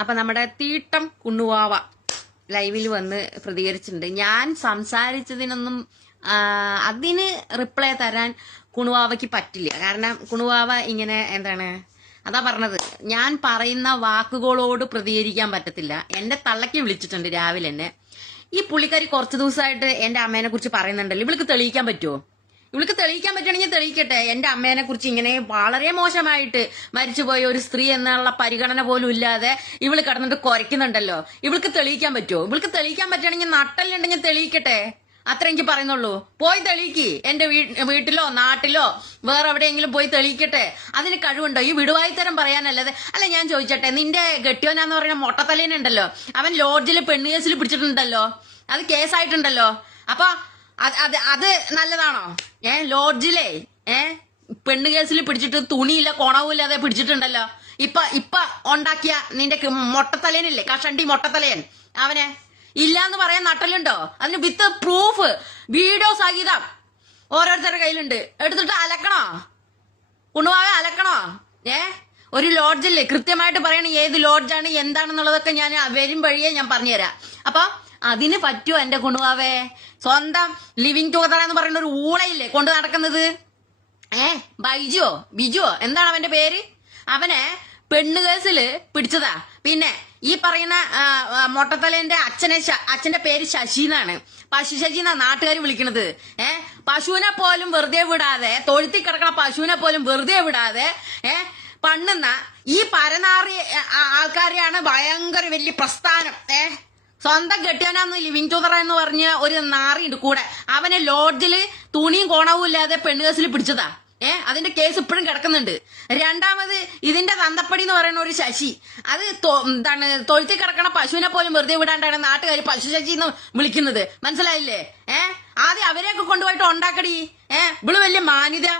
അപ്പൊ നമ്മുടെ തീട്ടം കുണ്ണുവാവ ലൈവിൽ വന്ന് പ്രതികരിച്ചിട്ടുണ്ട്. ഞാൻ സംസാരിച്ചതിനൊന്നും അതിന് റിപ്ലൈ തരാൻ കുണുവാവയ്ക്ക് പറ്റില്ല. കാരണം കുണുവാവ ഇങ്ങനെ എന്താണ് അതാ പറഞ്ഞത് ഞാൻ പറയുന്ന വാക്കുകളോട് പ്രതികരിക്കാൻ പറ്റത്തില്ല. എന്റെ തള്ളയ്ക്ക് വിളിച്ചിട്ടുണ്ട് രാവിലെ തന്നെ ഈ പുള്ളിക്കാരി കുറച്ച് ദിവസമായിട്ട് എന്റെ അമ്മേനെ കുറിച്ച് പറയുന്നുണ്ടല്ലോ. ഇവൾക്ക് തെളിയിക്കാൻ പറ്റുമോ ഇവൾക്ക് തെളിയിക്കാൻ പറ്റുകയാണെങ്കിൽ തെളിയിക്കട്ടെ. എന്റെ അമ്മേനെ കുറിച്ച് ഇങ്ങനെ വളരെ മോശമായിട്ട് മരിച്ചുപോയ ഒരു സ്ത്രീ എന്നുള്ള പരിഗണന പോലും ഇല്ലാതെ ഇവൾ കിടന്നിട്ട് കുരയ്ക്കുന്നുണ്ടല്ലോ. ഇവൾക്ക് തെളിയിക്കാൻ പറ്റുമോ ഇവൾക്ക് തെളിയിക്കാൻ പറ്റുകയാണെങ്കിൽ നട്ടല്ലുണ്ടെങ്കിൽ തെളിയിക്കട്ടെ. അത്ര എനിക്ക് പറയുന്നുള്ളൂ. പോയി തെളിയിക്ക്. എന്റെ വീട്ടിലോ നാട്ടിലോ വേറെ എവിടെയെങ്കിലും പോയി തെളിയിക്കട്ടെ. അതിന് കഴിവുണ്ടോ? ഈ വിടുവായിത്തരം പറയാനല്ലത്. അല്ല ഞാൻ ചോദിച്ചട്ടെ നിന്റെ ഗട്ടിയോനാന്ന് പറയുന്ന മൊട്ടത്തലേനുണ്ടല്ലോ. അവൻ ലോഡ്ജിൽ പെണ്ണുകേസിൽ പിടിച്ചിട്ടുണ്ടല്ലോ. അത് കേസായിട്ടുണ്ടല്ലോ. അപ്പൊ അത് അത് നല്ലതാണോ? ഏ ലോഡ്ജിലേ ഏ പെണ്ണ് കേസിൽ പിടിച്ചിട്ട് തുണിയില്ല കൊണവുമില്ലാതെ പിടിച്ചിട്ടുണ്ടല്ലോ. ഇപ്പൊ ഇപ്പൊ ഉണ്ടാക്കിയ നിന്റെ മൊട്ടത്തലേനില്ലേ കഷണ്ടി മൊട്ടത്തലയൻ. അവനെ ഇല്ലാന്ന് പറയാൻ നട്ടലുണ്ടോ? അതിന് വിത്ത് പ്രൂഫ് വീഡിയോ സഹിതം ഓരോരുത്തരുടെ കയ്യിലുണ്ട്. എടുത്തിട്ട് അലക്കണോ? കുണുവാകെ അലക്കണോ? ഏ ഒരു ലോഡ്ജില്ലേ? കൃത്യമായിട്ട് പറയണേ ഏത് ലോഡ്ജാണ് എന്താണെന്നുള്ളതൊക്കെ ഞാൻ വരും വഴിയേ ഞാൻ പറഞ്ഞുതരാം. അപ്പൊ അതിന് പറ്റുമോ എന്റെ കുണുവാവേ? സ്വന്തം ലിവിങ് ടുഗദർ എന്ന് പറയുന്ന ഒരു ഊളയില്ലേ കൊണ്ട് നടക്കുന്നത്? ഏ ബൈജുവോ? ബിജുവോ? എന്താണ് അവന്റെ പേര്? അവനെ പെണ്ണ് കേസിൽ പിടിച്ചതാ. പിന്നെ ഈ പറയുന്ന മൊട്ടത്തലേന്റെ അച്ഛനെ അച്ഛന്റെ പേര് ശശി എന്നാണ്. പശു ശശി എന്നാ നാട്ടുകാർ വിളിക്കണത് ഏ പശുവിനെ പോലും വെറുതെ വിടാതെ തൊഴുത്തി കിടക്കണ പശുവിനെ പോലും വെറുതെ വിടാതെ ഏ പണ്ണുന്ന ഈ പരനാറി ആൾക്കാരെയാണ് ഭയങ്കര വലിയ പ്രസ്ഥാനം. ഏ സ്വന്തം കെട്ടിയവനാന്ന് ലിവിങ് ടുഗർ എന്ന് പറഞ്ഞ ഒരു നാറിയുണ്ട് കൂടെ. അവനെ ലോഡ്ജിൽ തുണിയും കോണവും ഇല്ലാതെ പെണ്ണുകേസിൽ പിടിച്ചതാ. ഏ അതിന്റെ കേസ് ഇപ്പോഴും കിടക്കുന്നുണ്ട്. രണ്ടാമത് ഇതിന്റെ തന്തപ്പടി എന്ന് പറയുന്ന ഒരു ശശി. അത് എന്താണ് തൊഴുത്തി കിടക്കണ പശുവിനെ പോലും വെറുതെ വിടാണ്ടാണ് നാട്ടുകാർ പശു ശശി എന്ന് വിളിക്കുന്നത്. മനസ്സിലായില്ലേ? ഏ ആദ്യം അവരെയൊക്കെ കൊണ്ടുപോയിട്ട് ഉണ്ടാക്കടി. ഏ ഇവൾ വലിയ മാന്യത.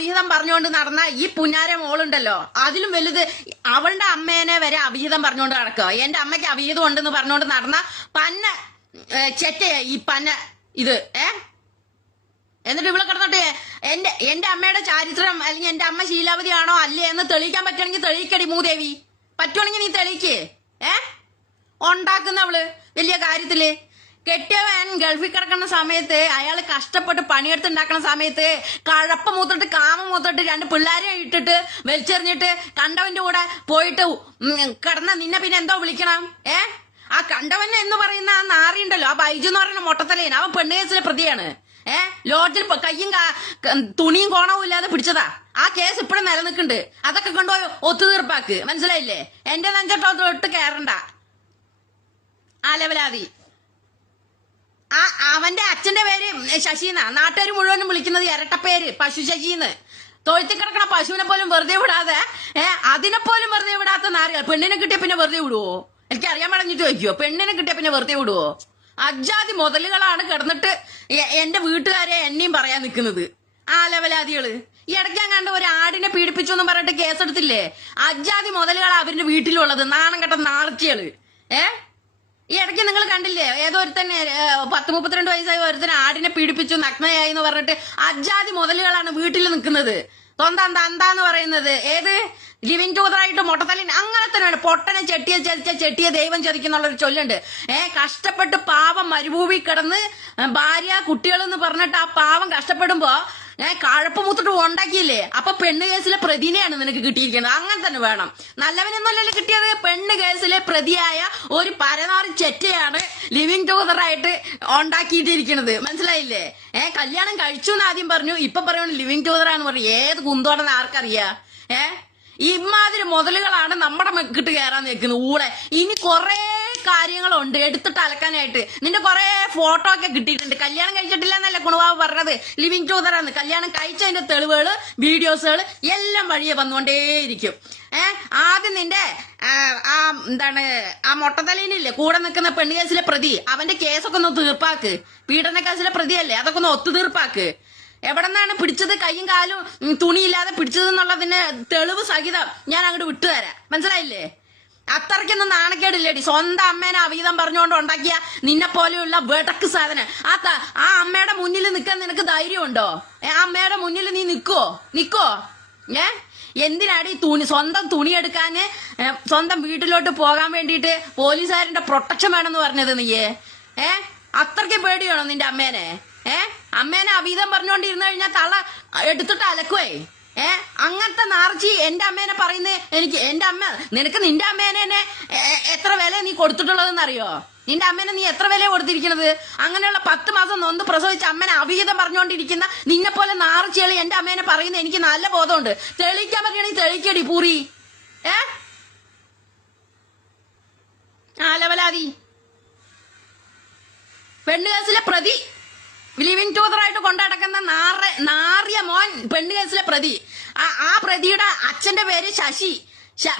അവിഹിതം പറഞ്ഞുകൊണ്ട് നടന്ന ഈ പുന്നാര മോളുണ്ടല്ലോ. അതിലും വലുത് അവളുടെ അമ്മേനെ വരെ അവിഹിതം പറഞ്ഞുകൊണ്ട് നടക്കുക. എന്റെ അമ്മയ്ക്ക് അവിഹിതം ഉണ്ടെന്ന് പറഞ്ഞുകൊണ്ട് നടന്ന പന്ന ചെറ്റ ഈ പന്ന ഇത് ഏ? എന്നിട്ട് ഇവിടെ കിടന്നിട്ട് എന്റെ എന്റെ അമ്മയുടെ ചാരിത്രം അല്ലെങ്കിൽ എന്റെ അമ്മ ശീലാവതിയാണോ അല്ലേ എന്ന് തെളിയിക്കാൻ പറ്റുകയാണെങ്കിൽ തെളിയിക്കടി മൂദേവി. പറ്റുവാണെങ്കിൽ നീ തെളിയിക്കേ ഏ? ഉണ്ടാക്കുന്നവൾ വലിയ കാര്യത്തിൽ. കെട്ടിയവൻ ഗൾഫിൽ കിടക്കുന്ന സമയത്ത് അയാൾ കഷ്ടപ്പെട്ട് പണിയെടുത്തുണ്ടാക്കുന്ന സമയത്ത് കഴപ്പ മൂത്തിട്ട് കാമ മൂത്തിട്ട് രണ്ട് പിള്ളേരെ ഇട്ടിട്ട് വലിച്ചെറിഞ്ഞിട്ട് കണ്ടവന്റെ കൂടെ പോയിട്ട് കിടന്ന നിന്നെ പിന്നെ എന്തോ വിളിക്കണം? ഏ? ആ കണ്ടവൻ എന്ന് പറയുന്ന ആ നാറിയുണ്ടല്ലോ ആ ബൈജു എന്ന് പറയുന്ന മൊട്ടത്തലേന് അവൻ പെണ്ണുകേസിലെ പ്രതിയാണ്. ഏ? ലോഡ്ജിൽ കയ്യും തുണിയും കോണവും ഇല്ലാതെ പിടിച്ചതാ. ആ കേസ് ഇപ്പോഴും നിലനിൽക്കുന്നുണ്ട് അതൊക്കെ കൊണ്ടുപോയി ഒത്തുതീർപ്പാക്ക്. മനസ്സിലായില്ലേ? എന്റെ നെഞ്ചട്ടോ തൊട്ട് കയറണ്ട. ആ ആ അവന്റെ അച്ഛന്റെ പേര് ശശിന്നാ. നാട്ടുകാർ മുഴുവനും വിളിക്കുന്നത് ഇരട്ടപ്പേര് പശു ശശിന്ന്. തൊഴുത്തി കിടക്കണ പശുവിനെ പോലും വെറുതെ വിടാതെ ഏഹ് അതിനെ പോലും വെറുതെ വിടാത്ത നാരുകൾ പെണ്ണിനെ കിട്ടിയ പിന്നെ വെറുതെ വിടുവോ? എനിക്ക് അറിയാൻ പറഞ്ഞിട്ട് ചോദിക്കുവോ? പെണ്ണിനെ കിട്ടിയ പിന്നെ വെറുതെ വിടുവോ? അജാതി മുതലുകളാണ് കിടന്നിട്ട് എന്റെ വീട്ടുകാരെ എന്നെയും പറയാൻ നിൽക്കുന്നത്. ആ ലെവലാദികൾ ഈ ഇടയ്ക്ക് ഞാൻ കണ്ട ഒരു ആടിനെ പീഡിപ്പിച്ചു എന്ന് പറഞ്ഞിട്ട് കേസെടുത്തില്ലേ? അജാതി മുതലുകളാണ് അവരുടെ വീട്ടിലുള്ളത്. നാണം കെട്ട നാർച്ചകൾ ഏ? ഈ ഇടയ്ക്ക് നിങ്ങൾ കണ്ടില്ലേ? ഏതോ ഒരുത്തൻ പത്ത് മുപ്പത്തിരണ്ട് വയസ്സായ ഒരുത്തൻ ആടിനെ പീഡിപ്പിച്ചു നഗ്നയായി എന്ന് പറഞ്ഞിട്ട് അജാതി മുതലുകളാണ് വീട്ടിൽ നിൽക്കുന്നത്. സ്വന്തം തന്താന്ന് പറയുന്നത്. ഏത്? ലിവിങ് ടൂതറായിട്ട് മൊട്ടത്തലിൻ അങ്ങനെ തന്നെയാണ്. പൊട്ടനെ ചെട്ടിയെ ചതിച്ച ചെട്ടിയെ ദൈവം ചതിക്കുന്നുള്ള ഒരു ചൊല്ലുണ്ട്. ഏ കഷ്ടപ്പെട്ട് പാവം മരുഭൂമി കിടന്ന് ഭാര്യ കുട്ടികൾ എന്ന് പറഞ്ഞിട്ട് ആ പാവം കഷ്ടപ്പെടുമ്പോ ഏ കഴപ്പ് മൂത്തിട്ട് ഉണ്ടാക്കിയില്ലേ? അപ്പൊ പെണ്ണ് കേസിലെ പ്രതിനെയാണ് നിനക്ക് കിട്ടിയിരിക്കുന്നത്. അങ്ങനെ തന്നെ വേണം. നല്ലവനൊന്നുമല്ലല്ലോ കിട്ടിയത്. പെണ്ണ് കേസിലെ പ്രതിയായ ഒരു പരനാറി ചെറ്റയാണ് ലിവിങ് ടുഗദറായിട്ട് ഉണ്ടാക്കിയിട്ടിരിക്കുന്നത്. മനസ്സിലായില്ലേ? ഏ കല്യാണം കഴിച്ചു എന്ന് ആദ്യം പറഞ്ഞു. ഇപ്പൊ പറയുന്നത് ലിവിങ് ടുഗദറാന്ന് പറഞ്ഞു. ഏത് കുന്തോടെന്ന് ആർക്കറിയാ? ഏ? ഇമാതിരി മുതലുകളാണ് നമ്മുടെ മെക്കിട്ട് കയറാൻ നിൽക്കുന്നത്. ഊടെ. ഇനി കൊറേ കാര്യങ്ങളുണ്ട്. എടുത്തിട്ട് അലക്കാനായിട്ട്. നിന്റെ കുറെ ഫോട്ടോ ഒക്കെ കിട്ടിയിട്ടുണ്ട്. കല്യാണം കഴിച്ചിട്ടില്ല എന്നല്ല കുണുവാവ് പറഞ്ഞത്? ലിവിങ് ടൂതറാന്ന് കല്യാണം കഴിച്ചതിന്റെ തെളിവുകൾ വീഡിയോസുകൾ എല്ലാം വഴിയെ വന്നുകൊണ്ടേയിരിക്കും. ഏഹ് ആദ്യം നിന്റെ ആ, എന്താണ് ആ മൊട്ടത്തലീനില്ലേ കൂടെ നിൽക്കുന്ന പെണ്ണുകേസിലെ പ്രതി അവന്റെ കേസൊക്കെ ഒന്ന് തീർപ്പാക്ക്. പീഡന കേസിലെ പ്രതിയല്ലേ? അതൊക്കെ ഒന്ന് ഒത്തുതീർപ്പാക്ക് എവിടെ നിന്നാണ് പിടിച്ചത്? കൈയും കാലും തുണിയില്ലാതെ പിടിച്ചത് എന്നുള്ളതിന് തെളിവ് സഹിതം ഞാൻ അങ്ങോട്ട് വിട്ടുതരാം. മനസ്സിലായില്ലേ? അത്രയ്ക്കൊന്നും നാണക്കേടില്ലേടി. സ്വന്തം അമ്മേനെ അവീതം പറഞ്ഞുകൊണ്ട് ഉണ്ടാക്കിയ നിന്നെ പോലെയുള്ള വെടക്ക് സാധനം. ആ ആ അമ്മയുടെ മുന്നിൽ നിൽക്കാൻ നിനക്ക് ധൈര്യമുണ്ടോ? ആ അമ്മയുടെ മുന്നിൽ നീ നിൽക്കുവോ? നിൽക്കോ ഏ? എന്തിനാടി തുണി സ്വന്തം തുണി എടുക്കാന് ഏ, സ്വന്തം വീട്ടിലോട്ട് പോകാൻ വേണ്ടിയിട്ട് പോലീസുകാരന്റെ പ്രൊട്ടക്ഷൻ വേണമെന്ന് പറഞ്ഞത് നീയേ ഏ? അത്രയ്ക്ക് പേടിയാണോ നിന്റെ അമ്മേനെ? ഏ? അമ്മേനെ അവീതം പറഞ്ഞുകൊണ്ടിരുന്നു കഴിഞ്ഞാൽ തള എടുത്തിട്ട് അലക്കുവേ. ഏ? അങ്ങനത്തെ നാർച്ചി എന്റെ അമ്മേനെ പറയുന്നേ എനിക്ക് എന്റെ അമ്മ നിനക്ക് നിന്റെ അമ്മേനെ എത്ര വില നീ കൊടുത്തിട്ടുള്ളതെന്ന് അറിയോ നിന്റെ അമ്മേനെ നീ എത്ര വില കൊടുത്തിരിക്കുന്നത്? അങ്ങനെയുള്ള പത്ത് മാസം നൊന്ന് പ്രസവിച്ച അമ്മനെ അവിഹിതം പറഞ്ഞുകൊണ്ടിരിക്കുന്ന നിന്നെ പോലെ നാർച്ചികൾ എന്റെ അമ്മേനെ പറയുന്ന എനിക്ക് നല്ല ബോധമുണ്ട്. തെളിയിക്കാൻ പറ്റുകയാണെങ്കിൽ തെളിയിക്കടി പൂറി. ഏ? ആലവലാതി പെണ്ണ് കേസിലെ പ്രതി ലിവിങ് ടൂതറായിട്ട് കൊണ്ടടക്കുന്ന നാറ നാറിയ മോൻ പെണ്ണ് കേസിലെ പ്രതി. ആ പ്രതിയുടെ അച്ഛന്റെ പേര് ശശി.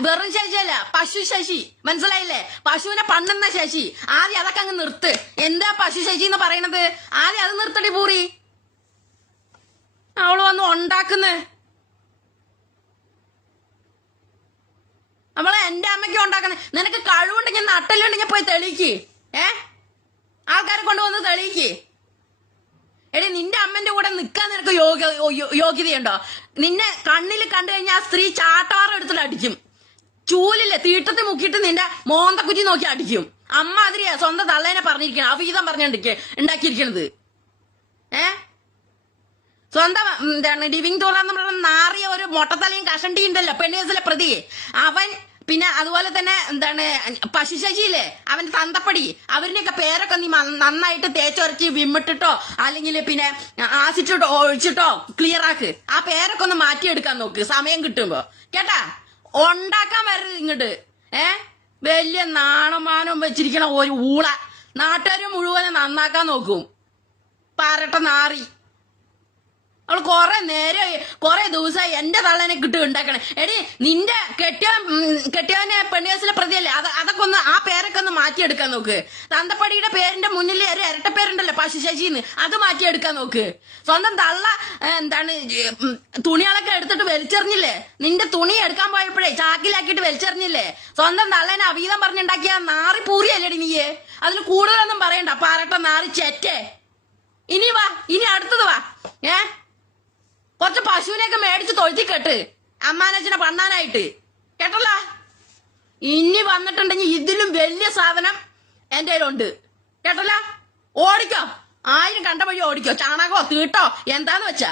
വെറും ശശിയല്ല പശു ശശി. മനസ്സിലായില്ലേ? പശുവിനെ പണ്ണുന്ന ശശി. ആദ്യം അതൊക്കെ അങ്ങ് നിർത്ത്. എന്താ പശു ശശി എന്ന് പറയണത്? ആദ്യം അത് നിർത്തടി പൂറി. അവൾ വന്ന് ഉണ്ടാക്കുന്നേ. അവളെ എന്റെ അമ്മയ്ക്ക് ഉണ്ടാക്കുന്നത് നിനക്ക് കഴിവുണ്ടെങ്കിൽ നട്ടലുണ്ടെങ്കിൽ പോയി തെളിയിക്ക്. ഏ? ആൾക്കാരെ കൊണ്ടുവന്ന് തെളിയിക്ക്. എടി നിന്റെ അമ്മന്റെ കൂടെ നിൽക്കാൻ നിനക്ക് യോഗ്യ യോഗ്യതയുണ്ടോ? നിന്നെ കണ്ണിൽ കണ്ടു കഴിഞ്ഞാൽ ആ സ്ത്രീ ചാട്ടാറ് എടുത്തിട്ട് അടിക്കും. ചൂലില്ലേ തീട്ടത്തിൽ മുക്കിയിട്ട് നിന്റെ മോന്തക്കുറ്റി നോക്കി അടിക്കും. അമ്മ അതിരിയാ സ്വന്തം തള്ളേനെ പറഞ്ഞിരിക്കണം അഫീതം പറഞ്ഞിരിക്ക ഉണ്ടാക്കിയിരിക്കണത്. ഏ? സ്വന്തം എന്താണ് തുറന്ന് പറയുന്ന നാറിയ ഒരു മൊട്ടത്തലയും കഷണ്ടി ഉണ്ടല്ലോ പെണ്ണുകേസിലെ പ്രതി അവൻ പിന്നെ അതുപോലെ തന്നെ എന്താണ് പശുശശിയില്ലേ അവന്റെ തന്തപ്പടി. അവരിനെയൊക്കെ പേരൊക്കെ നീ നന്നായിട്ട് തേച്ചൊരച്ച് വിമ്മിട്ടിട്ടോ അല്ലെങ്കിൽ പിന്നെ ആസിറ്റിട്ടോ ഒഴിച്ചിട്ടോ ക്ലിയർ ആക്ക്. ആ പേരൊക്കെ ഒന്ന് മാറ്റിയെടുക്കാൻ നോക്ക്. സമയം കിട്ടുമ്പോ. കേട്ടാ? ഉണ്ടാക്കാൻ വരരുത് ഇങ്ങോട്ട്. ഏ? വലിയ നാണമാനവും വെച്ചിരിക്കണ ഒരു ഊള. നാട്ടുകാർ മുഴുവനെ നന്നാക്കാൻ നോക്കും. പാരട്ട നാറി. അവൾ കുറെ നേരെ കുറെ ദിവസമായി എന്റെ തള്ളനെ കിട്ടി ഉണ്ടാക്കണേ. എടി നിന്റെ കെട്ടിയ കെട്ടിയവനെ പെണ്ണുകേസിലെ പ്രതിയല്ലേ? അത് അതൊക്കെ ഒന്ന് ആ പേരൊക്കെ ഒന്ന് മാറ്റിയെടുക്കാൻ നോക്ക്. തന്തപ്പടിയുടെ പേരിന്റെ മുന്നിൽ ഒരു ഇരട്ട പേരുണ്ടല്ലോ പശു ശശിന്ന്. അത് മാറ്റിയെടുക്കാൻ നോക്ക്. സ്വന്തം തള്ള എന്താണ് തുണികളൊക്കെ എടുത്തിട്ട് വലിച്ചെറിഞ്ഞില്ലേ? നിന്റെ തുണി എടുക്കാൻ പോയപ്പോഴേ ചാക്കിലാക്കിയിട്ട് വലിച്ചെറിഞ്ഞില്ലേ? സ്വന്തം തള്ളനെ അവീതം പറഞ്ഞുണ്ടാക്കിയ നാറി പൂറിയല്ലേടി നീയെ? അതിൽ കൂടുതലൊന്നും പറയണ്ട. പാറട്ട നാറി ചെറ്റേ. ഇനി വാ ഇനി അടുത്തത് വാ. ഏ? കുറച്ച് പശുവിനെയൊക്കെ മേടിച്ച് തൊഴുത്തി കെട്ട് അമ്മാനച്ചനെ പണ്ണാനായിട്ട്. കേട്ടല്ല? ഇനി വന്നിട്ടുണ്ടെങ്കിൽ ഇതിലും വലിയ സാധനം എന്റെ കയ്യിലുണ്ട്. കേട്ടല്ല? ഓടിക്കോ. ആയിരം കണ്ട വഴി ഓടിക്കോ. ചാണകോ തീട്ടോ എന്താന്ന് വെച്ചാ?